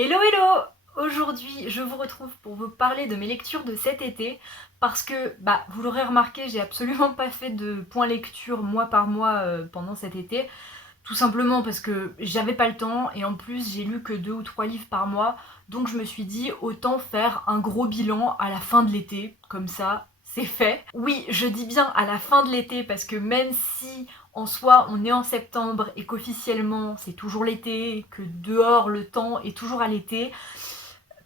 Hello hello! Aujourd'hui, je vous retrouve pour vous parler de mes lectures de cet été parce que, vous l'aurez remarqué, j'ai absolument pas fait de point lecture mois par mois pendant cet été. Tout simplement parce que j'avais pas le temps et en plus j'ai lu que 2 ou 3 livres par mois, donc je me suis dit autant faire un gros bilan à la fin de l'été, comme ça c'est fait. Oui, je dis bien à la fin de l'été parce que même si en soi on est en septembre et qu'officiellement c'est toujours l'été, que dehors le temps est toujours à l'été,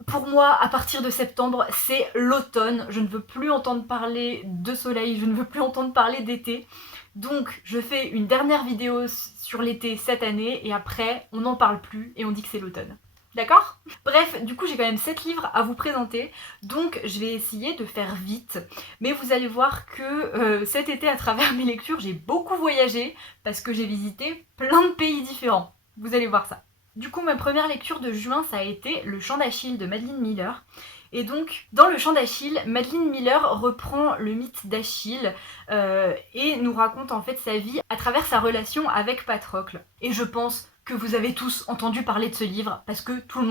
pour moi, à partir de septembre, c'est l'automne. Je ne veux plus entendre parler de soleil, je ne veux plus entendre parler d'été. Donc, je fais une dernière vidéo sur l'été cette année et après, on n'en parle plus et on dit que c'est l'automne. D'accord? Bref, du coup, j'ai quand même 7 livres à vous présenter, donc je vais essayer de faire vite. Mais vous allez voir que cet été, à travers mes lectures, j'ai beaucoup voyagé parce que j'ai visité plein de pays différents. Vous allez voir ça. Du coup, ma première lecture de juin, ça a été Le Chant d'Achille de Madeline Miller. Et donc, dans Le Chant d'Achille, Madeline Miller reprend le mythe d'Achille et nous raconte en fait sa vie à travers sa relation avec Patrocle. Et je pense que vous avez tous entendu parler de ce livre parce que tout le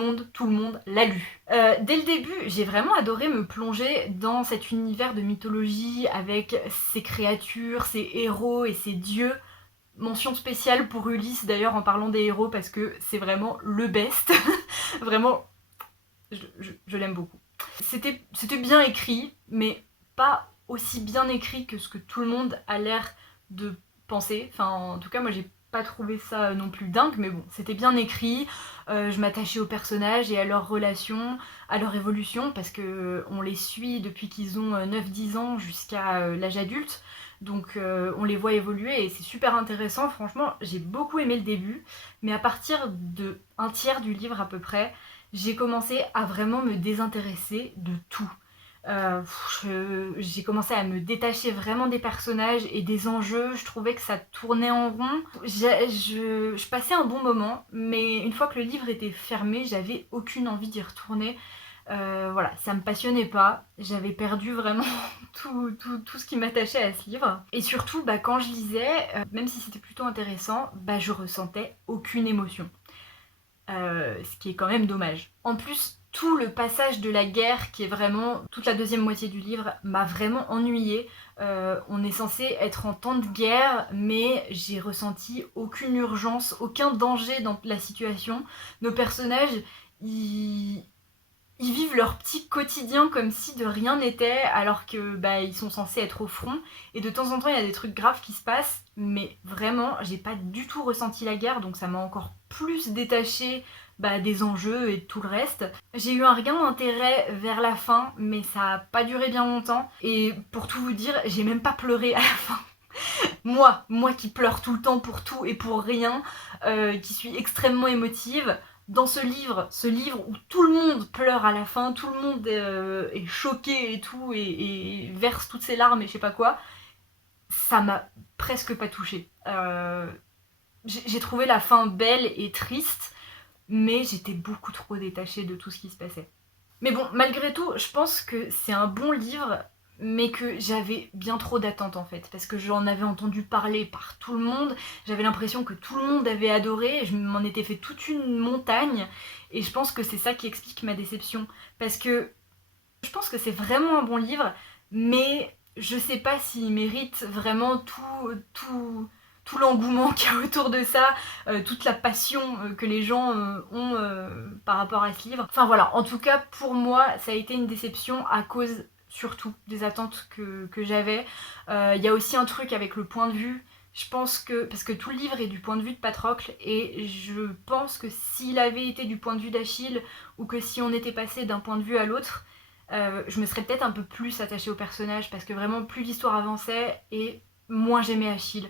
monde l'a lu. Dès le début, j'ai vraiment adoré me plonger dans cet univers de mythologie avec ses créatures, ses héros et ses dieux. Mention spéciale pour Ulysse d'ailleurs en parlant des héros parce que c'est vraiment le best. Vraiment, je l'aime beaucoup. C'était bien écrit, mais pas aussi bien écrit que ce que tout le monde a l'air de penser. Enfin, en tout cas, moi j'ai pas trouvé ça non plus dingue, mais bon, c'était bien écrit. Je m'attachais aux personnages et à leurs relations, à leur évolution, parce que on les suit depuis qu'ils ont 9-10 ans jusqu'à l'âge adulte. Donc on les voit évoluer et c'est super intéressant. Franchement, j'ai beaucoup aimé le début, mais à partir de un tiers du livre à peu près, j'ai commencé à vraiment me désintéresser de tout. J'ai commencé à me détacher vraiment des personnages et des enjeux. Je trouvais que ça tournait en rond. Je passais un bon moment, mais une fois que le livre était fermé, j'avais aucune envie d'y retourner. Voilà, ça me passionnait pas. J'avais perdu vraiment tout ce qui m'attachait à ce livre. Et surtout, quand je lisais, même si c'était plutôt intéressant, je ressentais aucune émotion. Ce qui est quand même dommage. En plus, tout le passage de la guerre, qui est vraiment toute la deuxième moitié du livre, m'a vraiment ennuyée. On est censé être en temps de guerre, mais j'ai ressenti aucune urgence, aucun danger dans la situation. Nos personnages, ils vivent leur petit quotidien comme si de rien n'était, alors que ils sont censés être au front. Et de temps en temps, il y a des trucs graves qui se passent, mais vraiment, j'ai pas du tout ressenti la guerre, donc ça m'a encore plus détachée des enjeux et de tout le reste. J'ai eu un regain d'intérêt vers la fin, mais ça a pas duré bien longtemps. Et pour tout vous dire, j'ai même pas pleuré à la fin. Moi qui pleure tout le temps pour tout et pour rien, qui suis extrêmement émotive, dans ce livre où tout le monde pleure à la fin, tout le monde est choqué et tout, et verse toutes ses larmes et je sais pas quoi, ça m'a presque pas touchée. J'ai trouvé la fin belle et triste, mais j'étais beaucoup trop détachée de tout ce qui se passait. Mais bon, malgré tout, je pense que c'est un bon livre, mais que j'avais bien trop d'attentes en fait, parce que j'en avais entendu parler par tout le monde, j'avais l'impression que tout le monde avait adoré, je m'en étais fait toute une montagne, et je pense que c'est ça qui explique ma déception, parce que je pense que c'est vraiment un bon livre, mais je sais pas s'il mérite vraiment tout l'engouement qu'il y a autour de ça, toute la passion que les gens ont par rapport à ce livre. Enfin voilà, en tout cas pour moi ça a été une déception à cause surtout des attentes que j'avais. Il y a aussi un truc avec le point de vue. Je pense que, parce que tout le livre est du point de vue de Patrocle, et je pense que s'il avait été du point de vue d'Achille, ou que si on était passé d'un point de vue à l'autre, je me serais peut-être un peu plus attachée au personnage, parce que vraiment plus l'histoire avançait et moins j'aimais Achille.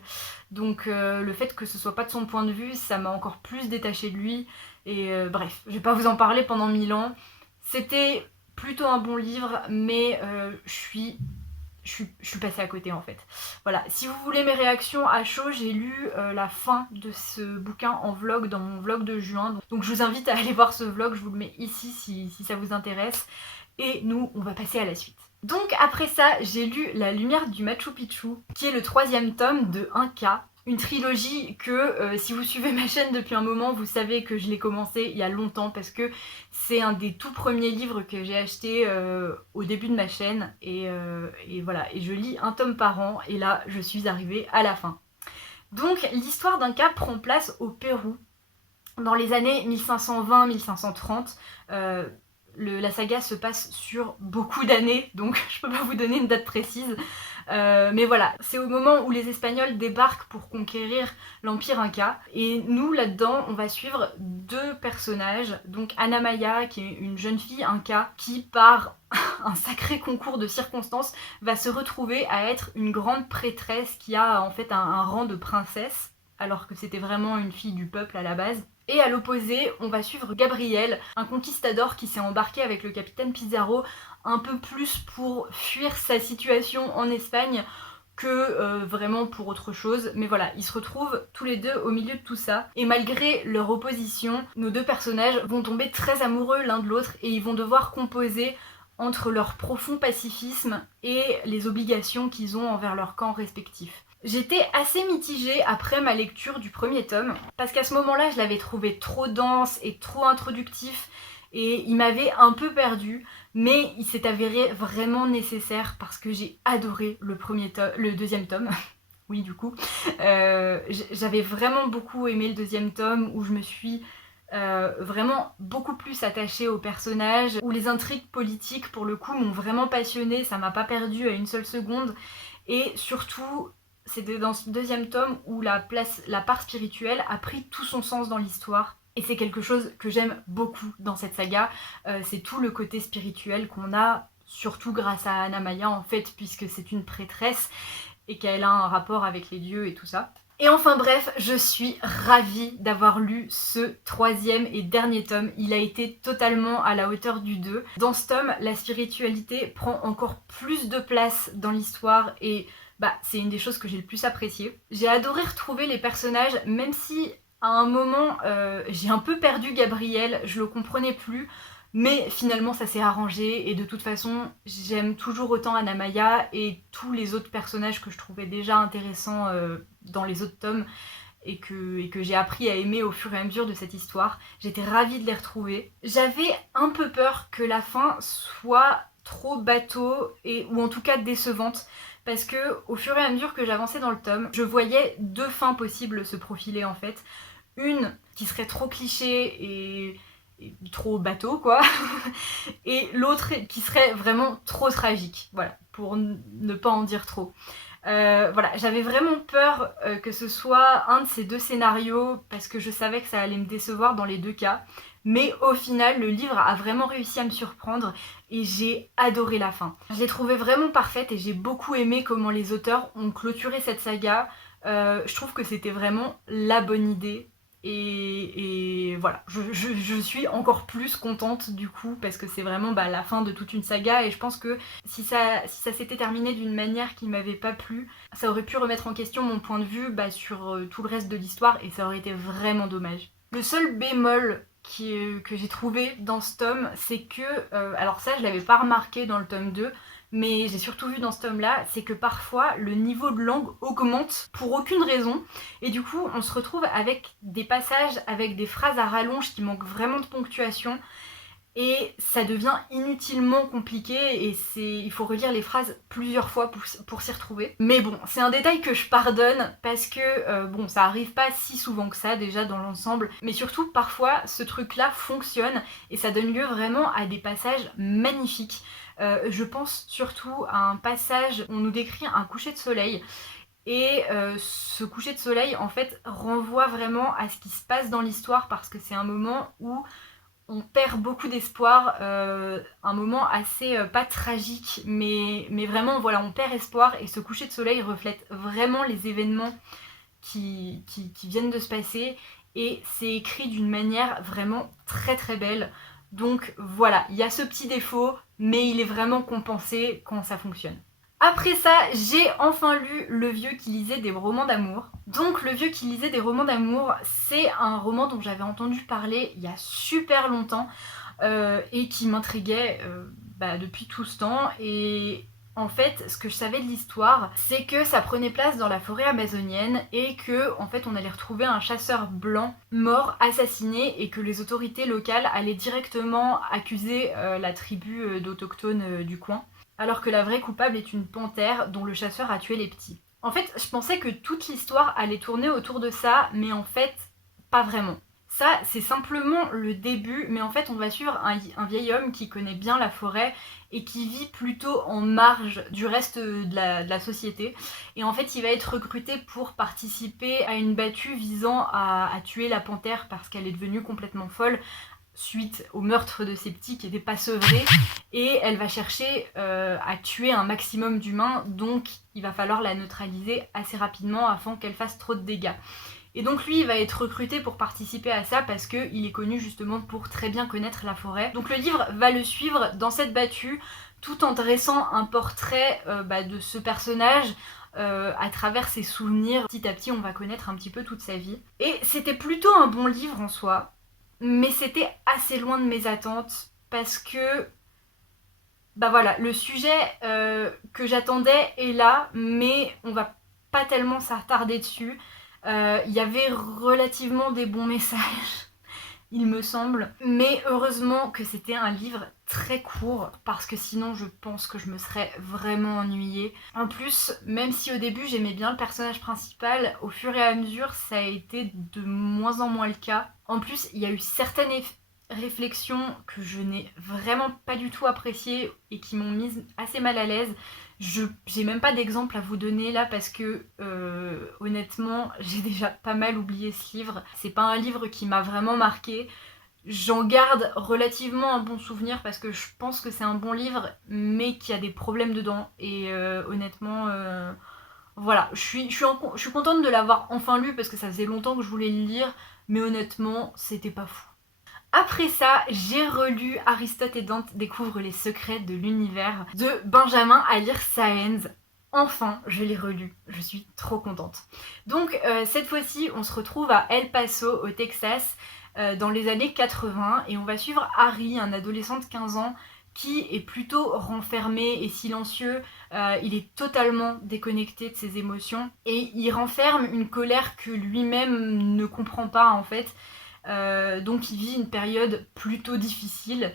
Donc le fait que ce soit pas de son point de vue, ça m'a encore plus détachée de lui. Et bref, je vais pas vous en parler pendant 1000 ans. C'était plutôt un bon livre, mais je suis passée à côté en fait. Voilà, si vous voulez mes réactions à chaud, j'ai lu la fin de ce bouquin en vlog dans mon vlog de juin. Donc je vous invite à aller voir ce vlog, je vous le mets ici si ça vous intéresse. Et nous, on va passer à la suite. Donc après ça, j'ai lu La lumière du Machu Picchu, qui est le 3e tome de 1K. Une trilogie que si vous suivez ma chaîne depuis un moment, vous savez que je l'ai commencé il y a longtemps parce que c'est un des tout premiers livres que j'ai acheté au début de ma chaîne et voilà, et je lis un tome par an et là je suis arrivée à la fin. Donc l'histoire d'un cas prend place au Pérou dans les années 1520-1530. La saga se passe sur beaucoup d'années, donc je peux pas vous donner une date précise. Mais voilà, c'est au moment où les Espagnols débarquent pour conquérir l'Empire Inca. Et nous, là-dedans, on va suivre deux personnages. Donc Ana Maya, qui est une jeune fille Inca, qui, par un sacré concours de circonstances, va se retrouver à être une grande prêtresse qui a en fait un rang de princesse, alors que c'était vraiment une fille du peuple à la base. Et à l'opposé, on va suivre Gabriel, un conquistador qui s'est embarqué avec le capitaine Pizarro un peu plus pour fuir sa situation en Espagne que vraiment pour autre chose. Mais voilà, ils se retrouvent tous les deux au milieu de tout ça. Et malgré leur opposition, nos deux personnages vont tomber très amoureux l'un de l'autre et ils vont devoir composer entre leur profond pacifisme et les obligations qu'ils ont envers leur camp respectif. J'étais assez mitigée après ma lecture du premier tome, parce qu'à ce moment-là, je l'avais trouvé trop dense et trop introductif, et il m'avait un peu perdue, mais il s'est avéré vraiment nécessaire parce que j'ai adoré le deuxième tome. Oui, du coup. J'avais vraiment beaucoup aimé le deuxième tome, où je me suis vraiment beaucoup plus attachée aux personnages, où les intrigues politiques, pour le coup, m'ont vraiment passionnée, ça m'a pas perdue à une seule seconde, et surtout, c'était dans ce deuxième tome où la part spirituelle a pris tout son sens dans l'histoire. Et c'est quelque chose que j'aime beaucoup dans cette saga. C'est tout le côté spirituel qu'on a, surtout grâce à Ana Maya en fait, puisque c'est une prêtresse et qu'elle a un rapport avec les dieux et tout ça. Et enfin bref, je suis ravie d'avoir lu ce troisième et dernier tome. Il a été totalement à la hauteur du 2. Dans ce tome, la spiritualité prend encore plus de place dans l'histoire et c'est une des choses que j'ai le plus appréciées. J'ai adoré retrouver les personnages, même si à un moment j'ai un peu perdu Gabriel, je le comprenais plus. Mais finalement ça s'est arrangé et de toute façon j'aime toujours autant Ana Maya et tous les autres personnages que je trouvais déjà intéressants dans les autres tomes et que j'ai appris à aimer au fur et à mesure de cette histoire. J'étais ravie de les retrouver. J'avais un peu peur que la fin soit trop bateau ou en tout cas décevante, parce que au fur et à mesure que j'avançais dans le tome, je voyais deux fins possibles se profiler en fait. Une qui serait trop cliché et trop bateau quoi, et l'autre qui serait vraiment trop tragique, voilà, pour ne pas en dire trop. Voilà, j'avais vraiment peur que ce soit un de ces deux scénarios parce que je savais que ça allait me décevoir dans les deux cas, mais au final le livre a vraiment réussi à me surprendre et j'ai adoré la fin. Je l'ai trouvée vraiment parfaite et j'ai beaucoup aimé comment les auteurs ont clôturé cette saga. Je trouve que c'était vraiment la bonne idée. Et voilà, je suis encore plus contente du coup parce que c'est vraiment la fin de toute une saga et je pense que si ça s'était terminé d'une manière qui m'avait pas plu, ça aurait pu remettre en question mon point de vue sur tout le reste de l'histoire et ça aurait été vraiment dommage. Le seul bémol que j'ai trouvé dans ce tome, c'est que, alors ça je l'avais pas remarqué dans le tome 2, mais j'ai surtout vu dans ce tome-là, c'est que parfois le niveau de langue augmente pour aucune raison, et du coup on se retrouve avec des passages, avec des phrases à rallonge qui manquent vraiment de ponctuation, et ça devient inutilement compliqué, et il faut relire les phrases plusieurs fois pour s'y retrouver. Mais bon, c'est un détail que je pardonne, parce que ça arrive pas si souvent que ça déjà dans l'ensemble, mais surtout parfois ce truc-là fonctionne, et ça donne lieu vraiment à des passages magnifiques. Je pense surtout à un passage où on nous décrit un coucher de soleil et ce coucher de soleil en fait renvoie vraiment à ce qui se passe dans l'histoire parce que c'est un moment où on perd beaucoup d'espoir, un moment assez pas tragique mais vraiment voilà, on perd espoir et ce coucher de soleil reflète vraiment les événements qui viennent de se passer et c'est écrit d'une manière vraiment très très belle. Donc voilà, il y a ce petit défaut, mais il est vraiment compensé quand ça fonctionne. Après ça, j'ai enfin lu Le Vieux qui lisait des romans d'amour. Donc Le Vieux qui lisait des romans d'amour, c'est un roman dont j'avais entendu parler il y a super longtemps et qui m'intriguait depuis tout ce temps. Et En fait, ce que je savais de l'histoire, c'est que ça prenait place dans la forêt amazonienne et que, en fait, on allait retrouver un chasseur blanc mort, assassiné, et que les autorités locales allaient directement accuser la tribu d'autochtones du coin, alors que la vraie coupable est une panthère dont le chasseur a tué les petits. En fait, je pensais que toute l'histoire allait tourner autour de ça, mais en fait, pas vraiment. Ça, c'est simplement le début, mais en fait, on va suivre un vieil homme qui connaît bien la forêt et qui vit plutôt en marge du reste de la société. Et en fait, il va être recruté pour participer à une battue visant à tuer la panthère parce qu'elle est devenue complètement folle suite au meurtre de ses petits qui n'étaient pas sevrés, et elle va chercher à tuer un maximum d'humains, donc il va falloir la neutraliser assez rapidement afin qu'elle fasse trop de dégâts. Et donc lui, il va être recruté pour participer à ça parce qu'il est connu justement pour très bien connaître la forêt. Donc le livre va le suivre dans cette battue tout en dressant un portrait de ce personnage à travers ses souvenirs. Petit à petit, on va connaître un petit peu toute sa vie. Et c'était plutôt un bon livre en soi, mais c'était assez loin de mes attentes parce que voilà, le sujet que j'attendais est là, mais on va pas tellement s'attarder dessus. Il y avait relativement des bons messages, il me semble. Mais heureusement que c'était un livre très court, parce que sinon je pense que je me serais vraiment ennuyée. En plus, même si au début j'aimais bien le personnage principal, au fur et à mesure ça a été de moins en moins le cas. En plus, il y a eu certaines réflexions que je n'ai vraiment pas du tout appréciées et qui m'ont mise assez mal à l'aise. J'ai même pas d'exemple à vous donner là parce que honnêtement j'ai déjà pas mal oublié ce livre. C'est pas un livre qui m'a vraiment marqué. J'en garde relativement un bon souvenir parce que je pense que c'est un bon livre, mais qu'il y a des problèmes dedans. Et honnêtement, voilà, je suis contente de l'avoir enfin lu parce que ça faisait longtemps que je voulais le lire, mais honnêtement, c'était pas fou. Après ça, j'ai relu Aristote et Dante découvrent les secrets de l'univers de Benjamin Alire Sáenz. Enfin, je l'ai relu, je suis trop contente. Donc cette fois-ci, on se retrouve à El Paso, au Texas, dans les années 80, et on va suivre Harry, un adolescent de 15 ans, qui est plutôt renfermé et silencieux. Il est totalement déconnecté de ses émotions, et il renferme une colère que lui-même ne comprend pas en fait. Donc il vit une période plutôt difficile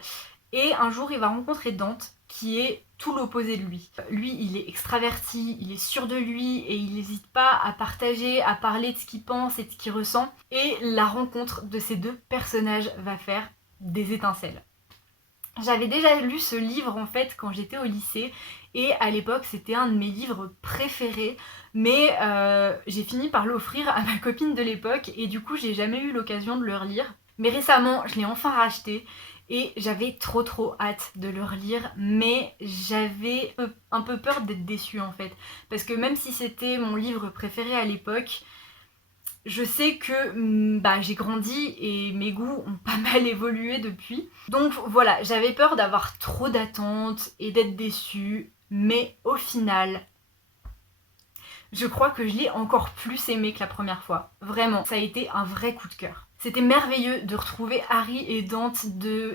et un jour il va rencontrer Dante qui est tout l'opposé de lui. Lui il est extraverti, il est sûr de lui et il n'hésite pas à partager, à parler de ce qu'il pense et de ce qu'il ressent, et la rencontre de ces deux personnages va faire des étincelles. J'avais déjà lu ce livre en fait quand j'étais au lycée et à l'époque c'était un de mes livres préférés, mais j'ai fini par l'offrir à ma copine de l'époque et du coup j'ai jamais eu l'occasion de le relire. Mais récemment je l'ai enfin racheté et j'avais trop hâte de le relire, mais j'avais un peu peur d'être déçue en fait. Parce que même si c'était mon livre préféré à l'époque, je sais que j'ai grandi et mes goûts ont pas mal évolué depuis. Donc voilà, j'avais peur d'avoir trop d'attentes et d'être déçue. Mais au final, je crois que je l'ai encore plus aimé que la première fois. Vraiment, ça a été un vrai coup de cœur. C'était merveilleux de retrouver Harry et Dante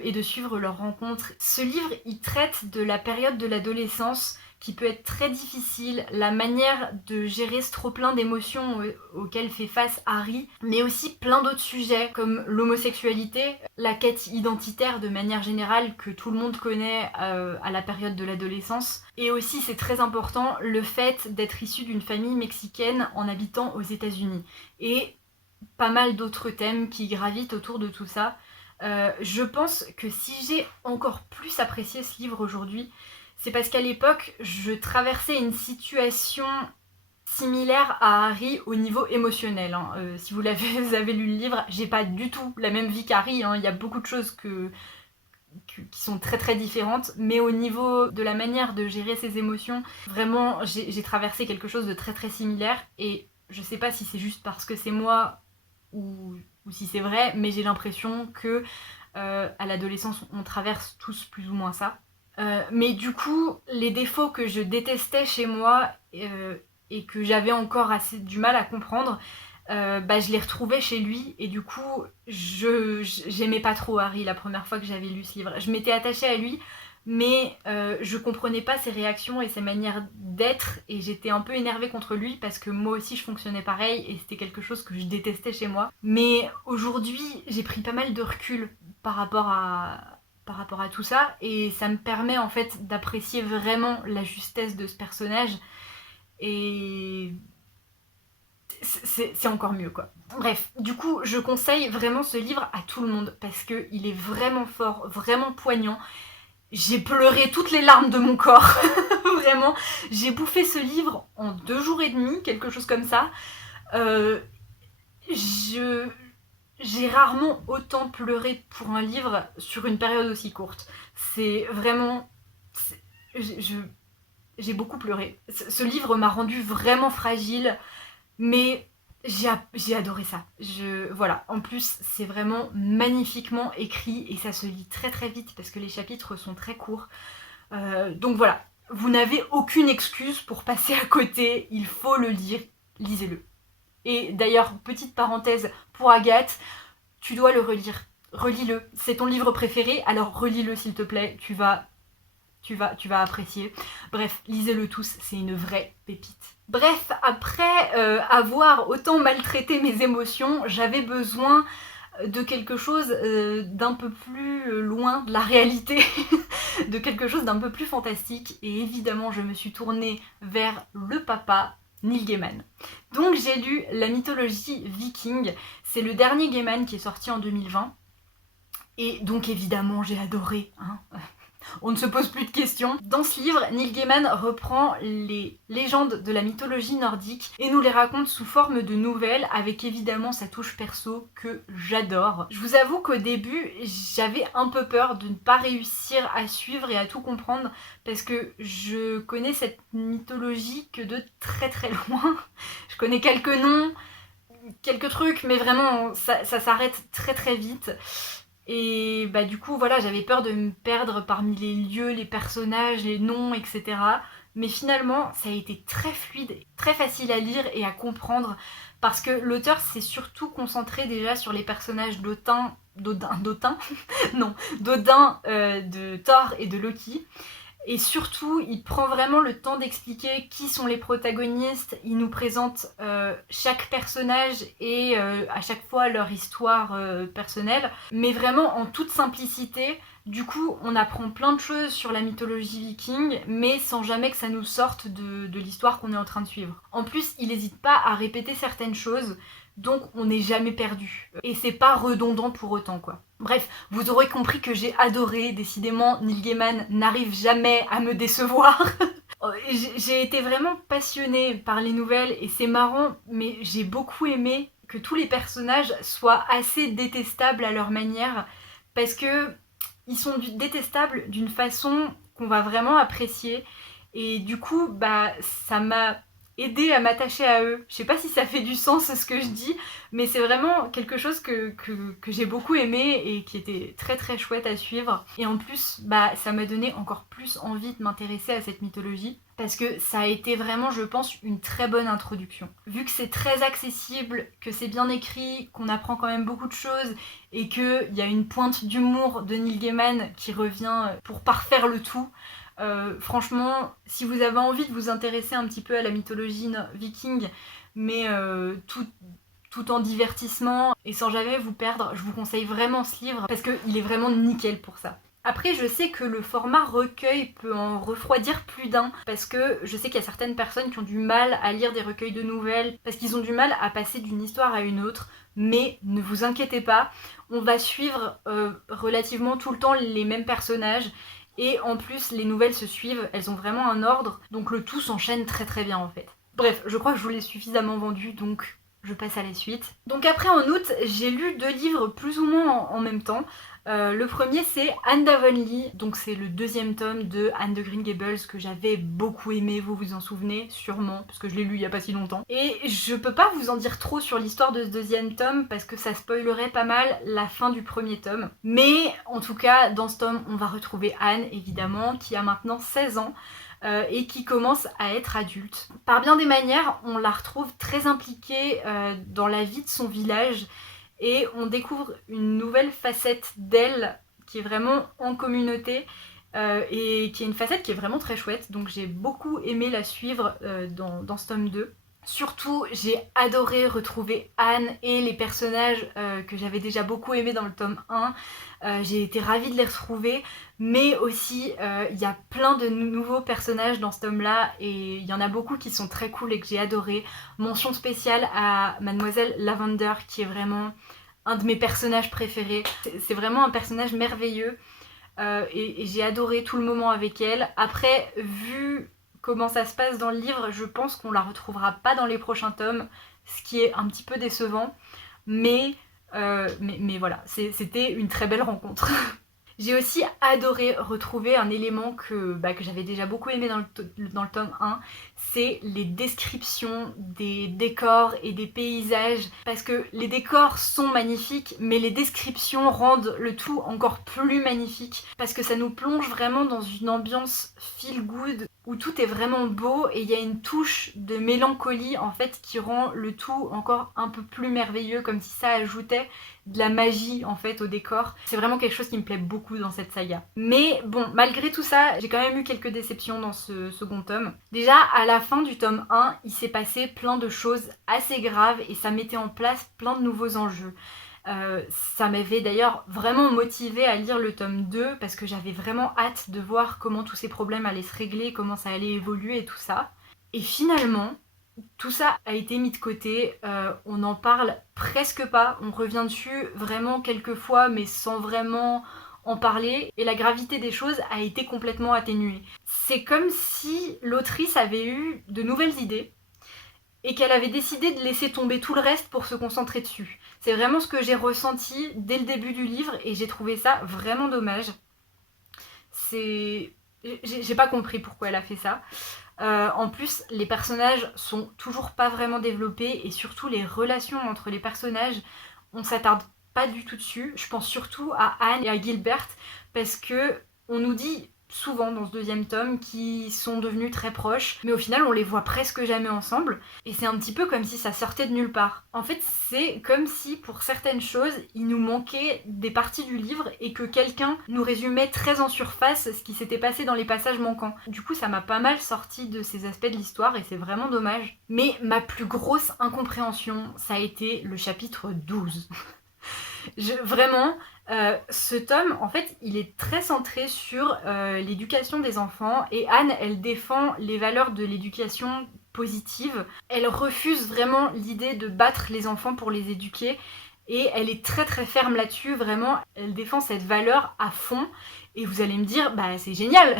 et de suivre leur rencontre. Ce livre, il traite de la période de l'adolescence qui peut être très difficile, la manière de gérer ce trop-plein d'émotions auxquelles fait face Harry, mais aussi plein d'autres sujets comme l'homosexualité, la quête identitaire de manière générale que tout le monde connaît à la période de l'adolescence, et aussi, c'est très important, le fait d'être issu d'une famille mexicaine en habitant aux États-Unis. Et pas mal d'autres thèmes qui gravitent autour de tout ça. Je pense que si j'ai encore plus apprécié ce livre aujourd'hui, c'est parce qu'à l'époque, je traversais une situation similaire à Harry au niveau émotionnel. Si vous avez lu le livre, j'ai pas du tout la même vie qu'Harry. Il y a beaucoup de choses qui sont très différentes, mais au niveau de la manière de gérer ses émotions, vraiment, j'ai traversé quelque chose de très similaire. Et je sais pas si c'est juste parce que c'est moi ou si c'est vrai, mais j'ai l'impression que à l'adolescence, on traverse tous plus ou moins ça. Mais du coup, les défauts que je détestais chez moi et que j'avais encore assez du mal à comprendre, je les retrouvais chez lui, et du coup, j'aimais pas trop Harry la première fois que j'avais lu ce livre. Je m'étais attachée à lui, mais je comprenais pas ses réactions et ses manières d'être, et j'étais un peu énervée contre lui parce que moi aussi je fonctionnais pareil et c'était quelque chose que je détestais chez moi. Mais aujourd'hui, j'ai pris pas mal de recul par rapport à tout ça, et ça me permet en fait d'apprécier vraiment la justesse de ce personnage, et c'est encore mieux quoi. Bref, du coup, je conseille vraiment ce livre à tout le monde parce qu'il est vraiment fort, vraiment poignant. J'ai pleuré toutes les larmes de mon corps, vraiment. J'ai bouffé ce livre en 2 jours et demi, quelque chose comme ça. Euh, j'ai rarement autant pleuré pour un livre sur une période aussi courte. C'est vraiment... j'ai beaucoup pleuré. Ce livre m'a rendue vraiment fragile, mais j'ai adoré ça. Voilà. En plus, c'est vraiment magnifiquement écrit et ça se lit très très vite parce que les chapitres sont très courts. Donc voilà, vous n'avez aucune excuse pour passer à côté, il faut le lire, lisez-le. Et d'ailleurs, petite parenthèse pour Agathe, tu dois le relire. Relis-le, c'est ton livre préféré, alors relis-le s'il te plaît, tu vas apprécier. Bref, lisez-le tous, c'est une vraie pépite. Bref, après avoir autant maltraité mes émotions, j'avais besoin de quelque chose d'un peu plus loin de la réalité, de quelque chose d'un peu plus fantastique, et évidemment je me suis tournée vers le papa, Neil Gaiman. Donc j'ai lu la mythologie viking, c'est le dernier Gaiman qui est sorti en 2020, et donc évidemment j'ai adoré, hein. On ne se pose plus de questions. Dans ce livre, Neil Gaiman reprend les légendes de la mythologie nordique et nous les raconte sous forme de nouvelles, avec évidemment sa touche perso que j'adore. Je vous avoue qu'au début, j'avais un peu peur de ne pas réussir à suivre et à tout comprendre parce que je connais cette mythologie que de très très loin. Je connais quelques noms, quelques trucs, mais vraiment ça s'arrête très très vite. Et bah du coup voilà, j'avais peur de me perdre parmi les lieux, les personnages, les noms, etc. Mais finalement, ça a été très fluide, très facile à lire et à comprendre parce que l'auteur s'est surtout concentré déjà sur les personnages d'Odin, non, d'Odin, de Thor et de Loki. Et surtout, il prend vraiment le temps d'expliquer qui sont les protagonistes. Il nous présente chaque personnage et à chaque fois leur histoire personnelle, mais vraiment en toute simplicité. Du coup, on apprend plein de choses sur la mythologie viking, mais sans jamais que ça nous sorte de l'histoire qu'on est en train de suivre. En plus, il n'hésite pas à répéter certaines choses, donc on n'est jamais perdu. Et c'est pas redondant pour autant, quoi. Bref, vous aurez compris que j'ai adoré. Décidément, Neil Gaiman n'arrive jamais à me décevoir. J'ai été vraiment passionnée par les nouvelles et c'est marrant, mais j'ai beaucoup aimé que tous les personnages soient assez détestables à leur manière, parce que ils sont détestables d'une façon qu'on va vraiment apprécier, et du coup, bah, ça m'a aidé à m'attacher à eux. Je sais pas si ça fait du sens ce que je dis, mais c'est vraiment quelque chose que j'ai beaucoup aimé et qui était très très chouette à suivre. Et en plus, bah, ça m'a donné encore plus envie de m'intéresser à cette mythologie, parce que ça a été vraiment, je pense, une très bonne introduction. Vu que c'est très accessible, que c'est bien écrit, qu'on apprend quand même beaucoup de choses, et qu'il y a une pointe d'humour de Neil Gaiman qui revient pour parfaire le tout, franchement, si vous avez envie de vous intéresser un petit peu à la mythologie viking, mais tout en divertissement et sans jamais vous perdre, je vous conseille vraiment ce livre parce qu'il est vraiment nickel pour ça. Après, je sais que le format recueil peut en refroidir plus d'un, parce que je sais qu'il y a certaines personnes qui ont du mal à lire des recueils de nouvelles, parce qu'ils ont du mal à passer d'une histoire à une autre, mais ne vous inquiétez pas, on va suivre relativement tout le temps les mêmes personnages, et en plus les nouvelles se suivent, elles ont vraiment un ordre, donc le tout s'enchaîne très très bien en fait. Bref, je crois que je vous l'ai suffisamment vendu, donc je passe à la suite. Donc après, en août, j'ai lu 2 livres plus ou moins en même temps. Le premier, c'est Anne d'Avonlea, donc c'est le 2e tome de Anne de Green Gables que j'avais beaucoup aimé, vous vous en souvenez sûrement, parce que je l'ai lu il y a pas si longtemps. Et je peux pas vous en dire trop sur l'histoire de ce 2e tome, parce que ça spoilerait pas mal la fin du 1er tome. Mais en tout cas, dans ce tome, on va retrouver Anne, évidemment, qui a maintenant 16 ans, et qui commence à être adulte. Par bien des manières, on la retrouve très impliquée dans la vie de son village, et on découvre une nouvelle facette d'elle qui est vraiment en communauté, et qui est une facette qui est vraiment très chouette, donc j'ai beaucoup aimé la suivre dans ce tome 2. Surtout, j'ai adoré retrouver Anne et les personnages que j'avais déjà beaucoup aimés dans le tome 1. J'ai été ravie de les retrouver, mais aussi il y a plein de nouveaux personnages dans ce tome-là, et il y en a beaucoup qui sont très cool et que j'ai adoré. Mention spéciale à Mademoiselle Lavender, qui est vraiment un de mes personnages préférés. C'est vraiment un personnage merveilleux, et j'ai adoré tout le moment avec elle. Après, vu comment ça se passe dans le livre, je pense qu'on la retrouvera pas dans les prochains tomes, ce qui est un petit peu décevant, mais voilà, c'était une très belle rencontre. J'ai aussi adoré retrouver un élément que j'avais déjà beaucoup aimé dans le tome 1, c'est les descriptions des décors et des paysages, parce que les décors sont magnifiques, mais les descriptions rendent le tout encore plus magnifique, parce que ça nous plonge vraiment dans une ambiance feel good, où tout est vraiment beau, et il y a une touche de mélancolie en fait qui rend le tout encore un peu plus merveilleux, comme si ça ajoutait de la magie en fait au décor. C'est vraiment quelque chose qui me plaît beaucoup dans cette saga. Mais bon, malgré tout ça, j'ai quand même eu quelques déceptions dans ce second tome. Déjà, à la fin du tome 1, il s'est passé plein de choses assez graves et ça mettait en place plein de nouveaux enjeux. Ça m'avait d'ailleurs vraiment motivée à lire le tome 2 parce que j'avais vraiment hâte de voir comment tous ces problèmes allaient se régler, comment ça allait évoluer et tout ça. Et finalement, tout ça a été mis de côté, on n'en parle presque pas, on revient dessus vraiment quelques fois mais sans vraiment en parler, et la gravité des choses a été complètement atténuée. C'est comme si l'autrice avait eu de nouvelles idées et qu'elle avait décidé de laisser tomber tout le reste pour se concentrer dessus. C'est vraiment ce que j'ai ressenti dès le début du livre et j'ai trouvé ça vraiment dommage. J'ai pas compris pourquoi elle a fait ça. En plus, les personnages sont toujours pas vraiment développés, et surtout les relations entre les personnages, on s'attarde pas du tout dessus. Je pense surtout à Anne et à Gilbert, parce que on nous dit souvent dans ce deuxième tome qu'ils sont devenus très proches, mais au final on les voit presque jamais ensemble, et c'est un petit peu comme si ça sortait de nulle part. En fait, c'est comme si pour certaines choses, il nous manquait des parties du livre et que quelqu'un nous résumait très en surface ce qui s'était passé dans les passages manquants. Du coup, ça m'a pas mal sorti de ces aspects de l'histoire et c'est vraiment dommage. Mais ma plus grosse incompréhension, ça a été le chapitre 12. Vraiment, ce tome, en fait, il est très centré sur l'éducation des enfants, et Anne, elle défend les valeurs de l'éducation positive. Elle refuse vraiment l'idée de battre les enfants pour les éduquer, et elle est très très ferme là-dessus, vraiment, elle défend cette valeur à fond. Et vous allez me dire, bah c'est génial,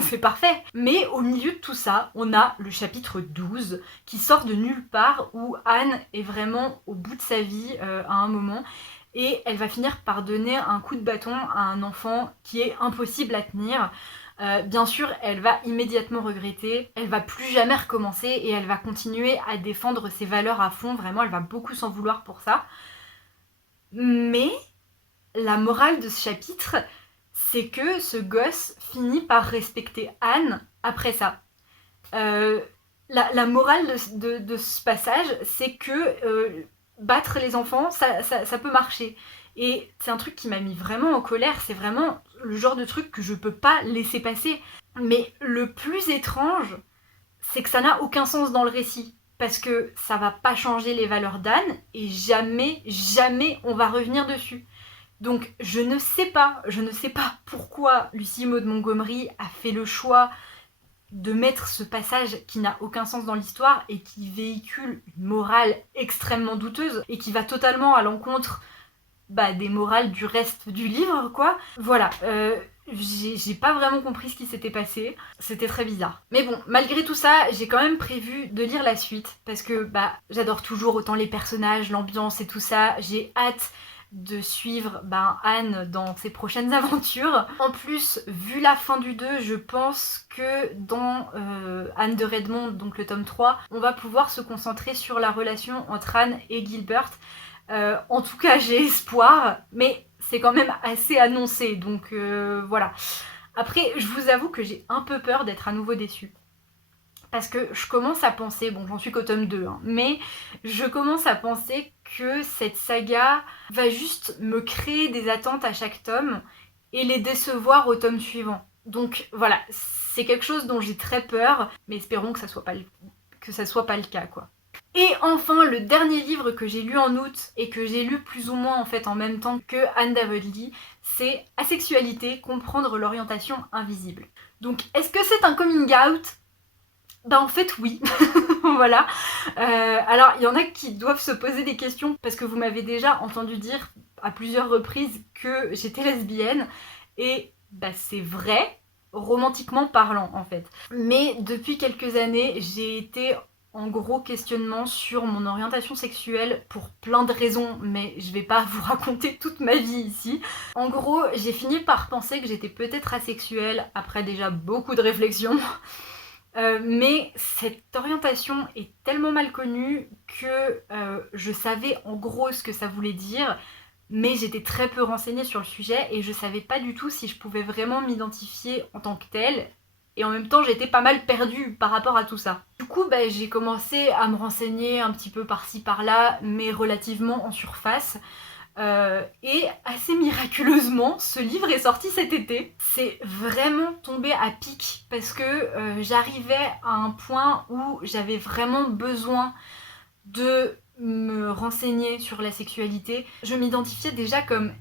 c'est parfait. Mais au milieu de tout ça, on a le chapitre 12 qui sort de nulle part, où Anne est vraiment au bout de sa vie à un moment. Et elle va finir par donner un coup de bâton à un enfant qui est impossible à tenir. Bien sûr, elle va immédiatement regretter, elle va plus jamais recommencer et elle va continuer à défendre ses valeurs à fond, vraiment, elle va beaucoup s'en vouloir pour ça. Mais la morale de ce chapitre, c'est que ce gosse finit par respecter Anne après ça. La morale de ce passage, c'est que battre les enfants, ça peut marcher. Et c'est un truc qui m'a mis vraiment en colère, c'est vraiment le genre de truc que je peux pas laisser passer. Mais le plus étrange, c'est que ça n'a aucun sens dans le récit. Parce que ça va pas changer les valeurs d'Anne, et jamais, jamais on va revenir dessus. Donc je ne sais pas pourquoi Lucie Maud Montgomery a fait le choix de mettre ce passage qui n'a aucun sens dans l'histoire et qui véhicule une morale extrêmement douteuse et qui va totalement à l'encontre des morales du reste du livre, quoi. Voilà, j'ai pas vraiment compris ce qui s'était passé, c'était très bizarre. Mais bon, malgré tout ça, j'ai quand même prévu de lire la suite, parce que j'adore toujours autant les personnages, l'ambiance et tout ça, j'ai hâte de suivre Anne dans ses prochaines aventures. En plus, vu la fin du 2, je pense que dans Anne de Redmond, donc le tome 3, on va pouvoir se concentrer sur la relation entre Anne et Gilbert. En tout cas, j'ai espoir, mais c'est quand même assez annoncé, donc voilà. Après, je vous avoue que j'ai un peu peur d'être à nouveau déçue. Parce que je commence à penser, bon j'en suis qu'au tome 2, mais je commence à penser que cette saga va juste me créer des attentes à chaque tome et les décevoir au tome suivant. Donc voilà, c'est quelque chose dont j'ai très peur, mais espérons que ça soit pas le cas, quoi. Et enfin, le dernier livre que j'ai lu en août et que j'ai lu plus ou moins en fait en même temps que Anne Davodli, c'est Asexualité, comprendre l'orientation invisible. Donc, est-ce que c'est un coming out ? Bah en fait oui, voilà. Alors il y en a qui doivent se poser des questions parce que vous m'avez déjà entendu dire à plusieurs reprises que j'étais lesbienne et bah c'est vrai, romantiquement parlant en fait. Mais depuis quelques années j'ai été en gros questionnement sur mon orientation sexuelle pour plein de raisons, mais je vais pas vous raconter toute ma vie ici. En gros j'ai fini par penser que j'étais peut-être asexuelle après déjà beaucoup de réflexions. Mais cette orientation est tellement mal connue que je savais en gros ce que ça voulait dire, mais j'étais très peu renseignée sur le sujet et je savais pas du tout si je pouvais vraiment m'identifier en tant que telle. Et en même temps, j'étais pas mal perdue par rapport à tout ça. Du coup, j'ai commencé à me renseigner un petit peu par-ci par-là, mais relativement en surface. Et assez miraculeusement, ce livre est sorti cet été. C'est vraiment tombé à pic parce que j'arrivais à un point où j'avais vraiment besoin de me renseigner sur la sexualité. Je m'identifiais déjà comme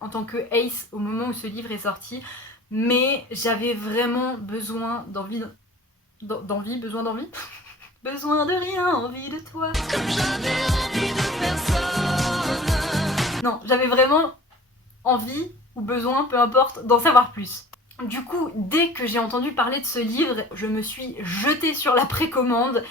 en tant que ace au moment où ce livre est sorti, mais j'avais vraiment besoin d'envie, besoin d'envie besoin de rien, envie de toi. Comme j'avais envie de personne. Non, j'avais vraiment envie ou besoin, peu importe, d'en savoir plus. Du coup, dès que j'ai entendu parler de ce livre, je me suis jetée sur la précommande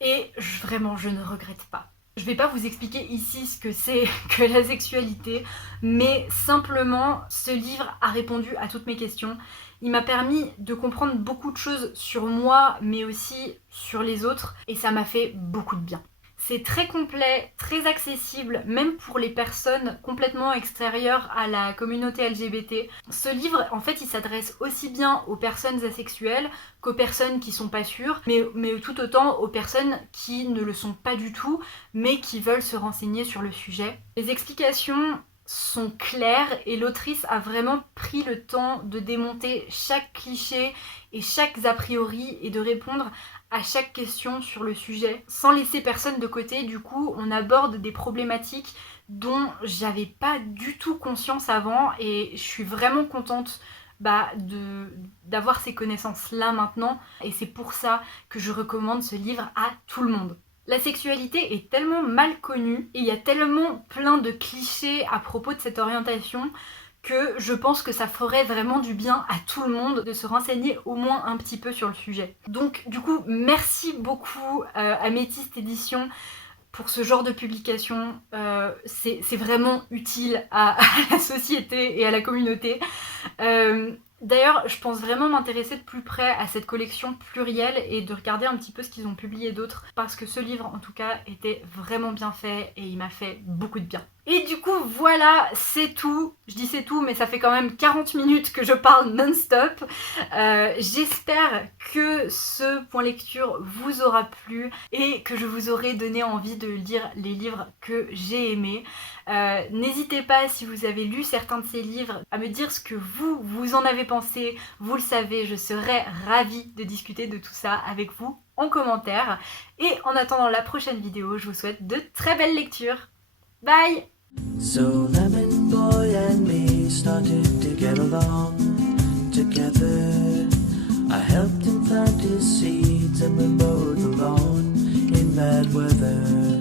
et vraiment, je ne regrette pas. Je vais pas vous expliquer ici ce que c'est que la sexualité, mais simplement, ce livre a répondu à toutes mes questions. Il m'a permis de comprendre beaucoup de choses sur moi, mais aussi sur les autres, et ça m'a fait beaucoup de bien. C'est très complet, très accessible, même pour les personnes complètement extérieures à la communauté LGBT. Ce livre, en fait, il s'adresse aussi bien aux personnes asexuelles qu'aux personnes qui sont pas sûres, mais tout autant aux personnes qui ne le sont pas du tout, mais qui veulent se renseigner sur le sujet. Les explications sont claires et l'autrice a vraiment pris le temps de démonter chaque cliché et chaque a priori et de répondre à chaque question sur le sujet sans laisser personne de côté. Du coup, on aborde des problématiques dont j'avais pas du tout conscience avant et je suis vraiment contente d'avoir ces connaissances-là maintenant et c'est pour ça que je recommande ce livre à tout le monde. La sexualité est tellement mal connue et il y a tellement plein de clichés à propos de cette orientation que je pense que ça ferait vraiment du bien à tout le monde de se renseigner au moins un petit peu sur le sujet. Donc du coup, merci beaucoup à Métiste Édition pour ce genre de publication. C'est vraiment utile à la société et à la communauté. D'ailleurs, je pense vraiment m'intéresser de plus près à cette collection plurielle et de regarder un petit peu ce qu'ils ont publié d'autres, parce que ce livre, en tout cas, était vraiment bien fait et il m'a fait beaucoup de bien. Et du coup, voilà, c'est tout. Je dis c'est tout, mais ça fait quand même 40 minutes que je parle non-stop. J'espère que ce point lecture vous aura plu et que je vous aurai donné envie de lire les livres que j'ai aimés. N'hésitez pas, si vous avez lu certains de ces livres, à me dire ce que vous en avez pensé. Vous le savez, je serais ravie de discuter de tout ça avec vous en commentaire. Et en attendant la prochaine vidéo, je vous souhaite de très belles lectures. Bye! So Lemon Boy and me started to get along together. I helped him plant his seeds and we mowed the lawn in bad weather.